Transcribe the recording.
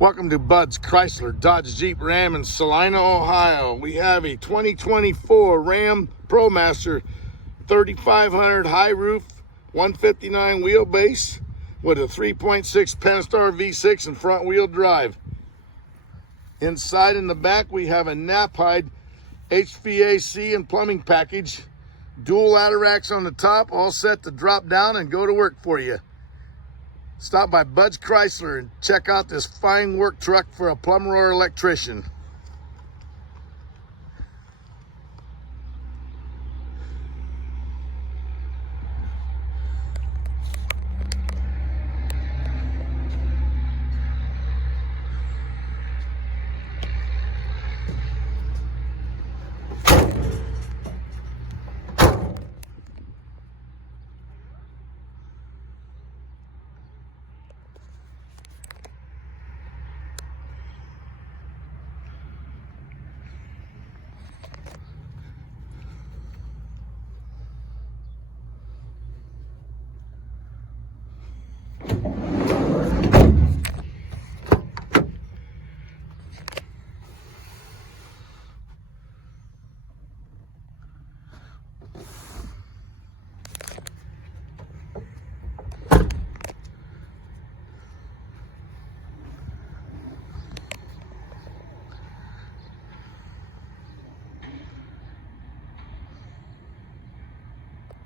Welcome to Bud's Chrysler Dodge Jeep Ram in Salina, Ohio. We have a 2024 Ram Promaster 3500 high roof, 159 wheelbase with a 3.6 Pentastar V6 and front wheel drive. Inside in the back we have a Knapheide HVAC and plumbing package. Dual ladder racks on the top, all set to drop down and go to work for you. Stop by Bud's Chrysler and check out this fine work truck for a plumber or electrician.